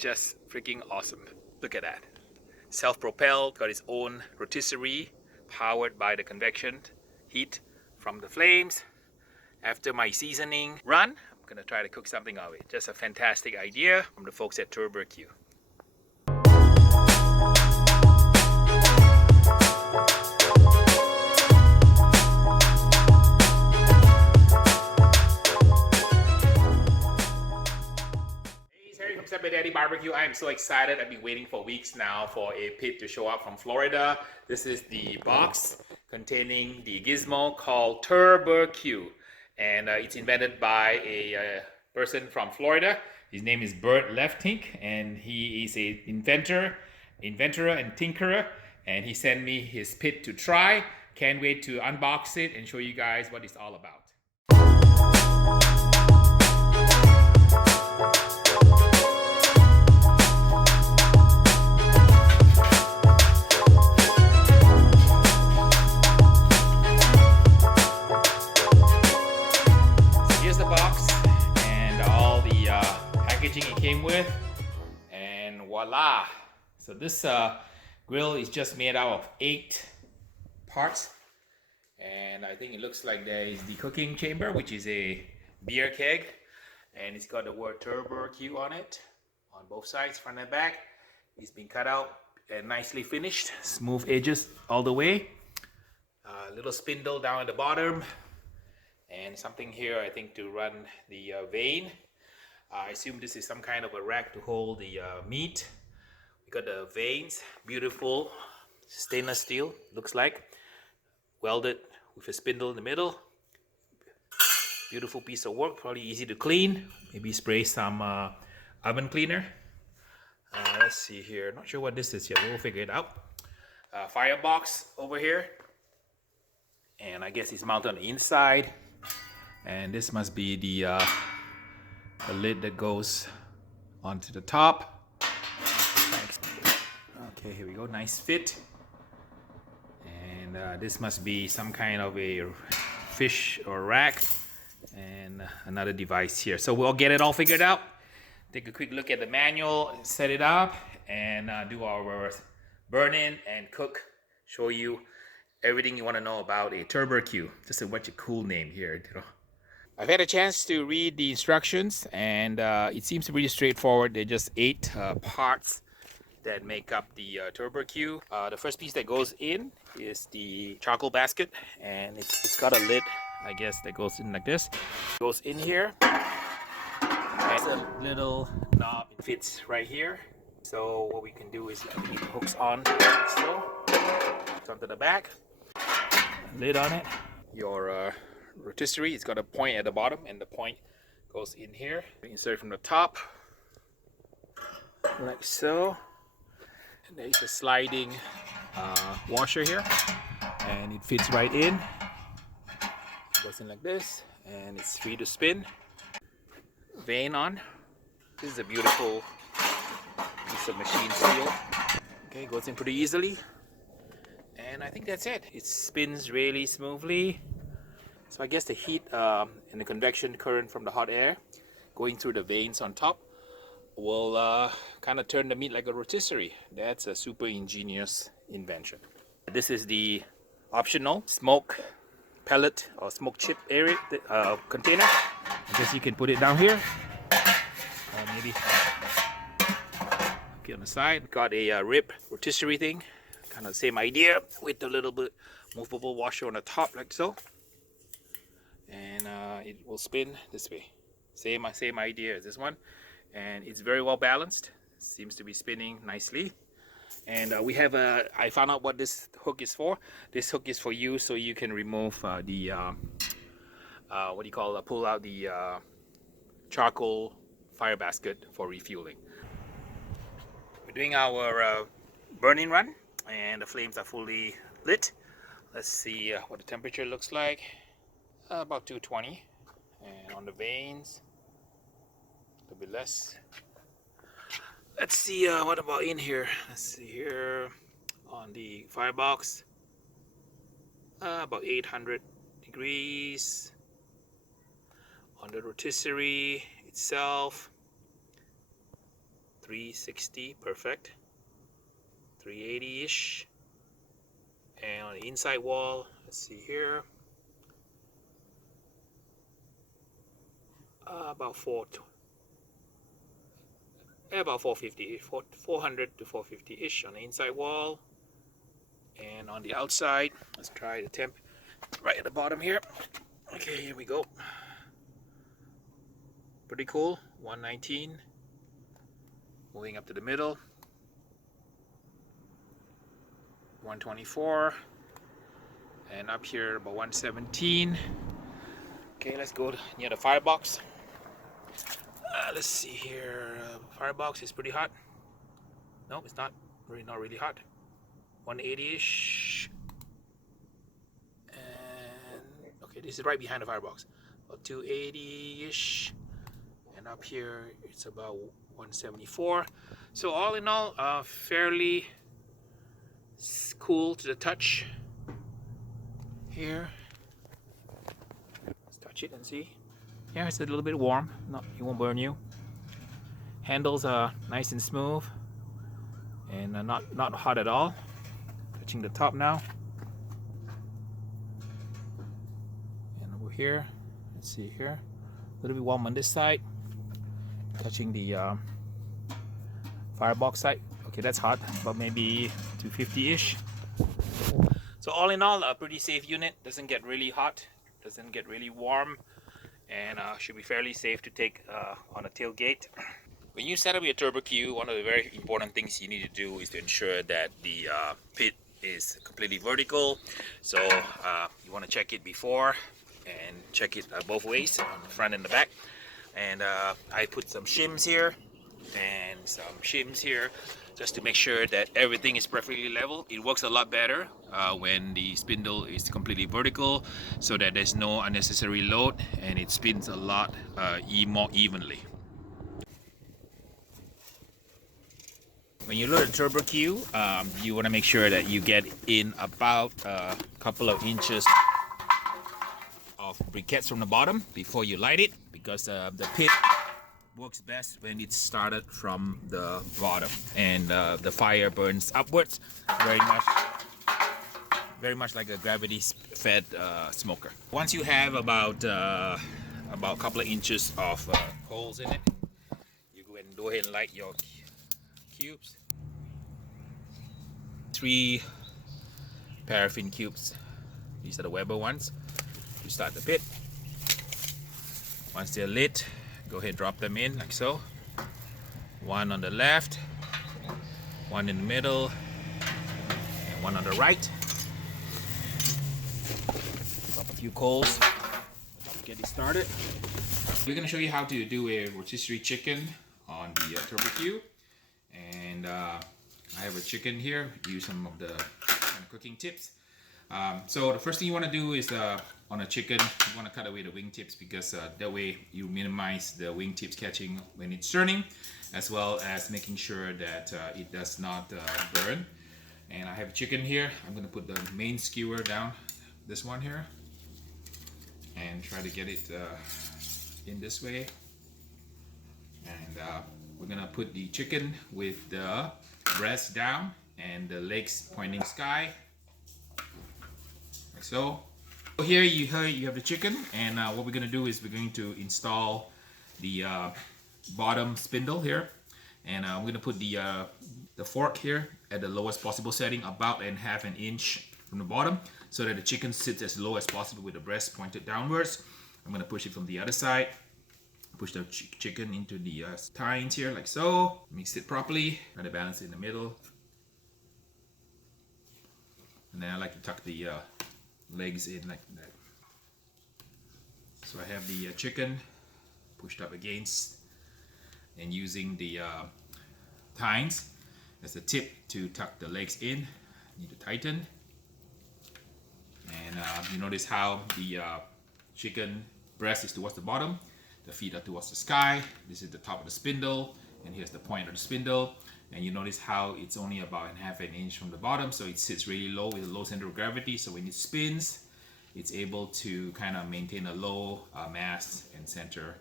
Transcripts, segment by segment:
just freaking awesome. Look at that. Self-propelled, got its own rotisserie, powered by the convection heat from the flames. After my seasoning run, I'm gonna try to cook something out of it. Just a fantastic idea from the folks at Turbeque. From Daddy Barbecue. I am so excited. I've been waiting for weeks now for a pit to show up from Florida. This is the box containing the gizmo called Turbeque, and it's invented by a person from Florida. His name is Bert Lieftink, and he is an inventor and tinkerer, and he sent me his pit to try. Can't wait to unbox it and show you guys what it's all about. It came with, and voila. So this grill is just made out of 8 parts, and I think it looks like there is the cooking chamber, which is a beer keg, and it's got the word Turbeque on it on both sides, front and back. It's been cut out and nicely finished, smooth edges all the way, a little spindle down at the bottom, and something here I think to run the vein. I assume this is some kind of a rack to hold the meat. We got the veins, beautiful stainless steel, looks like, welded with a spindle in the middle. Beautiful piece of work, probably easy to clean. Maybe spray some oven cleaner. Let's see here, not sure what this is yet, we'll figure it out. Firebox over here, and I guess it's mounted on the inside. And this must be the lid that goes onto the top. Okay, here we go, nice fit. And this must be some kind of a fish or rack, and another device here. So we'll get it all figured out, take a quick look at the manual, set it up, and do our burn in and cook, show you everything you want to know about a Turbeque. Just a bunch of cool name here, you know. I've had a chance to read the instructions, and it seems pretty straightforward. They're just 8 parts that make up the Turbeque. The first piece that goes in is the charcoal basket, and it's got a lid, I guess, that goes in like this. It goes in here. There's a little knob. It fits right here. So what we can do is leave the hooks on like so. It's onto the back. Lid on it. Your rotisserie, it's got a point at the bottom, and the point goes in here. Insert from the top like so, and there's a sliding washer here, and it fits right in. It goes in like this, and it's free to spin. Vein on. This is a beautiful piece of machine steel. Okay, goes in pretty easily, and I think that's it. It spins really smoothly. So I guess the heat and the convection current from the hot air going through the veins on top will kind of turn the meat like a rotisserie. That's a super ingenious invention. This is the optional smoke pellet or smoke chip area container. I guess you can put it down here, or maybe okay, on the side. Got a rib rotisserie thing, kind of same idea, with a little bit movable washer on the top like so. And it will spin this way. Same idea as this one, and it's very well balanced. Seems to be spinning nicely. And we have I found out what this hook is for. This hook is for you, so you can remove the what do you call pull out the charcoal fire basket for refueling. We're doing our burning run, and the flames are fully lit. Let's see what the temperature looks like. About 220, and on the veins a little bit less. Let's see what about in here. Let's see here on the firebox, about 800 degrees. On the rotisserie itself, 360, perfect. 380-ish. And on the inside wall, let's see here, about 450, 400 to 450-ish on the inside wall. And on the outside, let's try the temp right at the bottom here. Okay, here we go. Pretty cool. 119. Moving up to the middle. 124. And up here about 117. Okay, let's go near the firebox. Let's see here. Firebox is pretty hot. No, it's not really hot. 180-ish. And okay, this is right behind the firebox. About 280-ish. And up here it's about 174. So all in all, fairly cool to the touch. Here, let's touch it and see. Yeah, it's a little bit warm. No, it won't burn you. Handles are nice and smooth, and not hot at all. Touching the top now. And over here, let's see here, a little bit warm on this side. Touching the firebox side. Okay, that's hot, but maybe 250-ish. So all in all, a pretty safe unit. Doesn't get really hot, doesn't get really warm, and should be fairly safe to take on a tailgate. When you set up your Turbeque, one of the very important things you need to do is to ensure that the pit is completely vertical. So you want to check it before and check it both ways, on the front and the back. And I put some shims here and some shims here just to make sure that everything is perfectly level. It works a lot better when the spindle is completely vertical, so that there's no unnecessary load and it spins a lot more evenly. When you load a Turbeque, you want to make sure that you get in about a couple of inches of briquettes from the bottom before you light it, because the pit works best when it's started from the bottom and the fire burns upwards, very much like a gravity-fed smoker. Once you have about a couple of inches of holes in it, you go ahead and light your cubes. 3 paraffin cubes. These are the Weber ones. You start the pit. Once they're lit, go ahead and drop them in like so. One on the left, one in the middle, and one on the right. Drop a few coals to get it started. We're going to show you how to do a rotisserie chicken on the Turbeque. And I have a chicken here. Use some of the kind of cooking tips. So the first thing you want to do is on a chicken, you want to cut away the wing tips, because that way you minimize the wing tips catching when it's turning, as well as making sure that it does not burn. And I have a chicken here. I'm going to put the main skewer down, this one here, and try to get it in this way. And we're going to put the chicken with the breast down and the legs pointing sky, like so. So here you have the chicken, and what we're going to do is we're going to install the bottom spindle here, and I'm going to put the fork here at the lowest possible setting, about ½ inch from the bottom, so that the chicken sits as low as possible with the breast pointed downwards. I'm going to push it from the other side. Push the chicken into the tines here like so. Mix it properly. Try to balance it in the middle. And then I like to tuck the legs in like that. So I have the chicken pushed up against, and using the tines as the tip to tuck the legs in. Need to tighten. And you notice how the chicken breast is towards the bottom. The feet are towards the sky. This is the top of the spindle, and here's the point of the spindle. And you notice how it's only about ½ inch from the bottom, so it sits really low with a low center of gravity. So when it spins, it's able to kind of maintain a low mass and center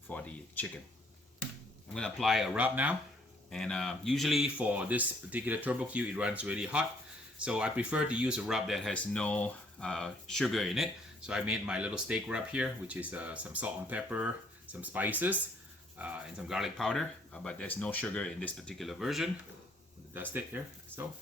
for the chicken. I'm going to apply a rub now. And usually for this particular Turbeque, it runs really hot. So I prefer to use a rub that has no sugar in it. So I made my little steak rub here, which is some salt and pepper, some spices, and some garlic powder. But there's no sugar in this particular version. Dust it here, so.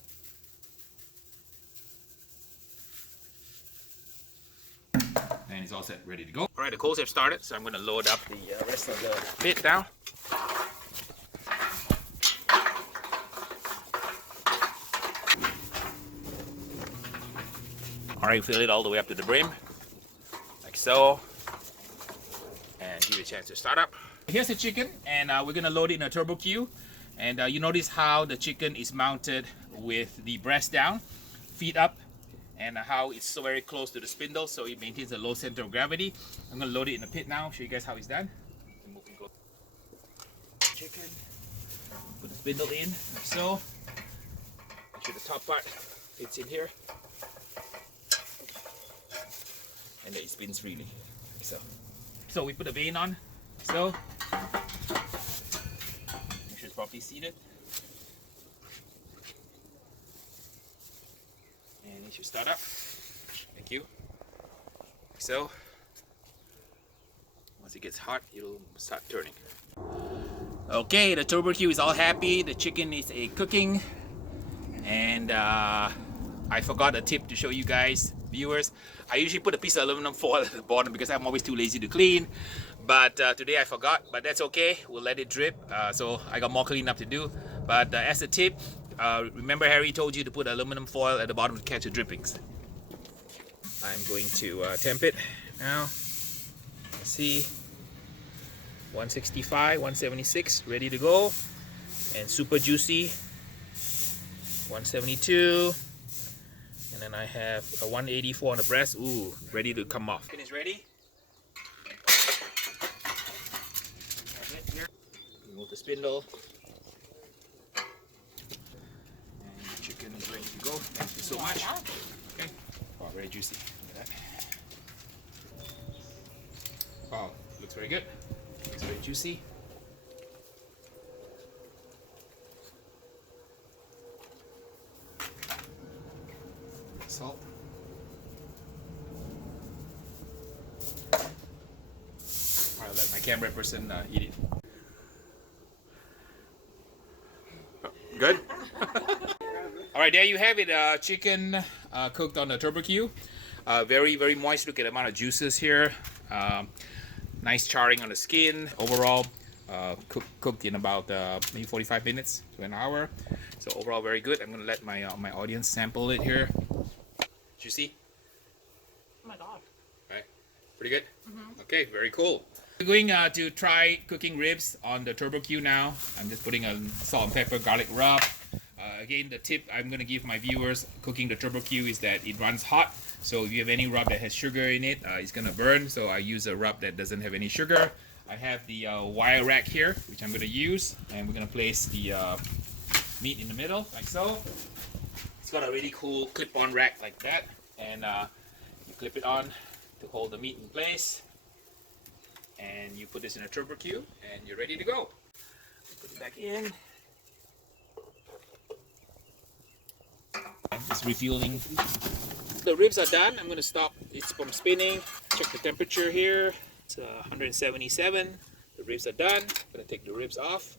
And it's all set, ready to go. All right, the coals have started, so I'm going to load up the rest of the pit now. All right, fill it all the way up to the brim, like so, and give it a chance to start up. Here's the chicken, and we're going to load it in a Turbeque. And you notice how the chicken is mounted with the breast down, feet up, and how it's so very close to the spindle, so it maintains a low center of gravity. I'm going to load it in the pit now, show you guys how it's done. Chicken, put the spindle in, like so. Make sure the top part fits in here. And then it spins freely, like so. So we put a vane on, like so. Make sure it's properly seated. And it should start up. Thank you. Like so. Once it gets hot, it'll start turning. Okay, the Turbeque is all happy. The chicken is cooking. And I forgot a tip to show you guys, viewers. I usually put a piece of aluminum foil at the bottom because I'm always too lazy to clean. But today I forgot, but that's okay. We'll let it drip. So I got more cleanup to do. But as a tip, remember Harry told you to put aluminum foil at the bottom to catch the drippings. I'm going to temp it now. Let's see. 165, 176, ready to go. And super juicy. 172. And then I have a 184 on the breast. Ooh, ready to come off. Chicken is ready. Here. Remove the spindle. And the chicken is ready to go. Thank you so much. Okay. Oh, very juicy. Look at that. Wow, looks very good. Looks very juicy. Salt. I'll let my camera person eat it. Good? Alright, there you have it. Chicken cooked on the Turbeque. Very, very moist. Look at the amount of juices here. Nice charring on the skin. Overall, cooked in about maybe 45 minutes to an hour. So overall, very good. I'm going to let my my audience sample it here. Juicy? Oh my god. Right. Pretty good? Okay, very cool. We're going to try cooking ribs on the Turbeque now. I'm just putting a salt and pepper garlic rub. Again, the tip I'm going to give my viewers cooking the Turbeque is that it runs hot. So if you have any rub that has sugar in it, it's going to burn. So I use a rub that doesn't have any sugar. I have the wire rack here, which I'm going to use. And we're going to place the meat in the middle, like so. It's got a really cool clip-on rack like that. And you clip it on to hold the meat in place. And you put this in a Turbeque and you're ready to go. Put it back in. Just refueling. The ribs are done. I'm going to stop it from spinning. Check the temperature here. It's 177. The ribs are done. I'm going to take the ribs off.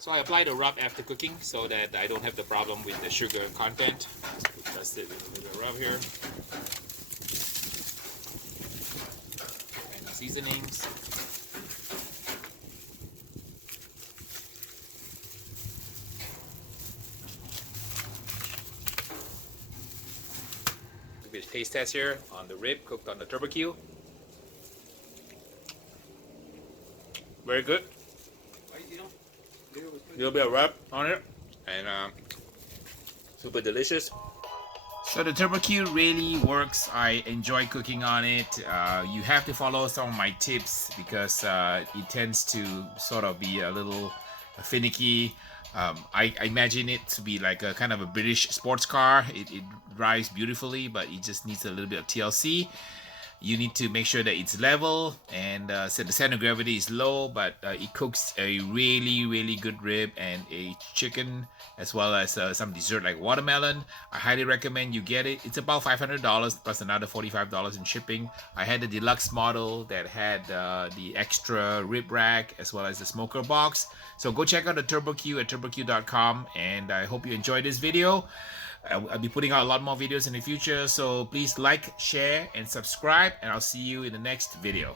So I apply the rub after cooking so that I don't have the problem with the sugar content. Dust it with the rub here. And the seasonings. A bit of taste test here on the rib cooked on the Turbeque. Very good. A little bit of rub on it, and super delicious. So the Turbeque really works. I enjoy cooking on it. You have to follow some of my tips because it tends to sort of be a little finicky. I imagine it to be like a kind of a British sports car. It drives beautifully, but it just needs a little bit of TLC. You need to make sure that it's level, and so the center of gravity is low, but it cooks a really good rib and a chicken, as well as some dessert like watermelon. I highly recommend you get it. It's about $500 plus another $45 in shipping. I had the deluxe model that had the extra rib rack as well as the smoker box. So go check out the Turbeque at turbeque.com, and I hope you enjoyed this video. I'll be putting out a lot more videos in the future, so please like, share, and subscribe, and I'll see you in the next video.